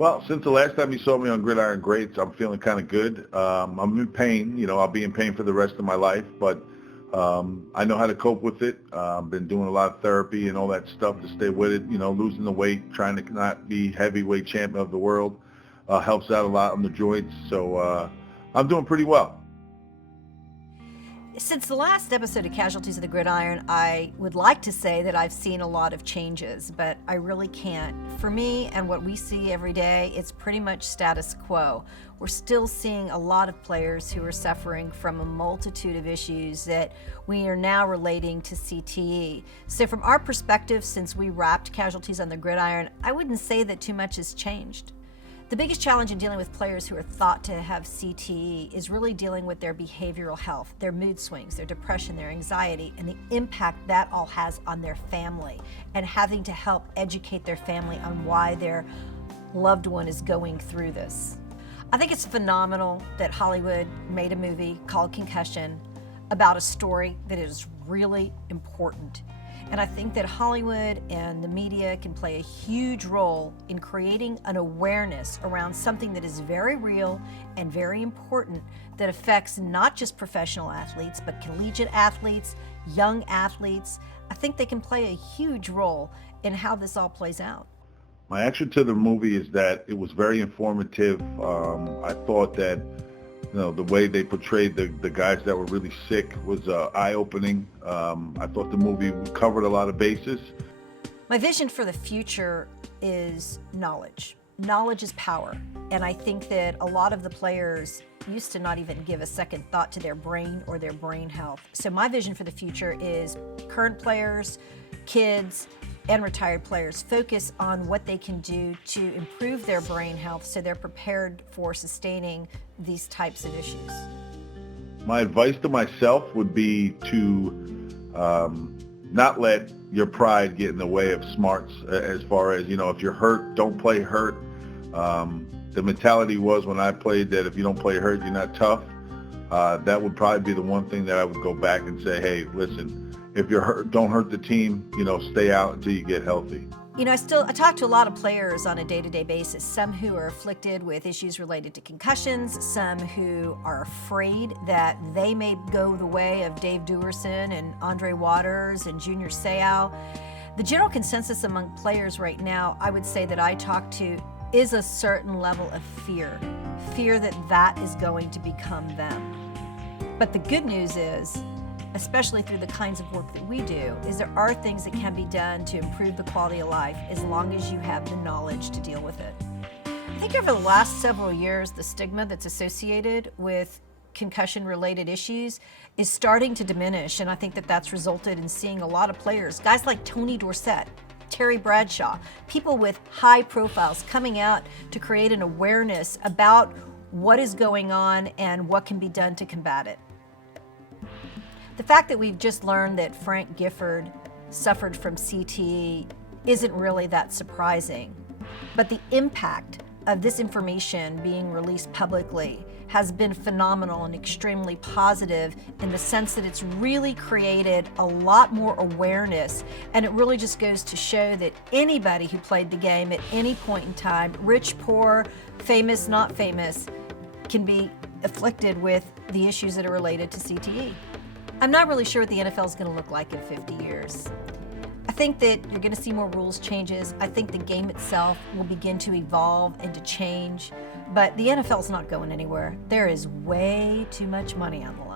Well, since the last time you saw me on Gridiron Greats, I'm feeling kind of good. I'm in pain. I'll be in pain for the rest of my life, but I know how to cope with it. Been doing a lot of therapy and all that stuff to stay with it. Losing the weight, trying to not be heavyweight champion of the world helps out a lot on the joints. So I'm doing pretty well. Since the last episode of Casualties of the Gridiron, I would like to say that I've seen a lot of changes, but I really can't. For me and what we see every day, it's pretty much status quo. We're still seeing a lot of players who are suffering from a multitude of issues that we are now relating to CTE. So from our perspective, since we wrapped Casualties on the Gridiron, I wouldn't say that too much has changed. The biggest challenge in dealing with players who are thought to have CTE is really dealing with their behavioral health, their mood swings, their depression, their anxiety, and the impact that all has on their family, and having to help educate their family on why their loved one is going through this. I think it's phenomenal that Hollywood made a movie called Concussion about a story that is really important. And I think that Hollywood and the media can play a huge role in creating an awareness around something that is very real and very important that affects not just professional athletes, but collegiate athletes, young athletes. I think they can play a huge role in how this all plays out. My reaction to the movie is that it was very informative. I thought that the way they portrayed the guys that were really sick was eye-opening. I thought the movie covered a lot of bases. My vision for the future is knowledge. Knowledge is power. And I think that a lot of the players used to not even give a second thought to their brain or their brain health. So my vision for the future is current players, kids, and retired players focus on what they can do to improve their brain health so they're prepared for sustaining these types of issues. My advice to myself would be to not let your pride get in the way of smarts as far as, if you're hurt, don't play hurt. The mentality was when I played that if you don't play hurt, you're not tough. That would probably be the one thing that I would go back and say, hey, listen, if you're hurt, don't hurt the team, stay out until you get healthy. I talk to a lot of players on a day-to-day basis, some who are afflicted with issues related to concussions, some who are afraid that they may go the way of Dave Duerson and Andre Waters and Junior Seau. The general consensus among players right now, I would say that I talk to, is a certain level of fear that is going to become them. But the good news is, especially through the kinds of work that we do, is there are things that can be done to improve the quality of life as long as you have the knowledge to deal with it. I think over the last several years, the stigma that's associated with concussion-related issues is starting to diminish, and I think that that's resulted in seeing a lot of players, guys like Tony Dorsett, Terry Bradshaw, people with high profiles coming out to create an awareness about what is going on and what can be done to combat it. The fact that we've just learned that Frank Gifford suffered from CTE isn't really that surprising, but the impact of this information being released publicly has been phenomenal and extremely positive in the sense that it's really created a lot more awareness, and it really just goes to show that anybody who played the game at any point in time, rich, poor, famous, not famous, can be afflicted with the issues that are related to CTE. I'm not really sure what the NFL is going to look like in 50 years. I think that you're going to see more rules changes. I think the game itself will begin to evolve and to change, but the NFL is not going anywhere. There is way too much money on the line.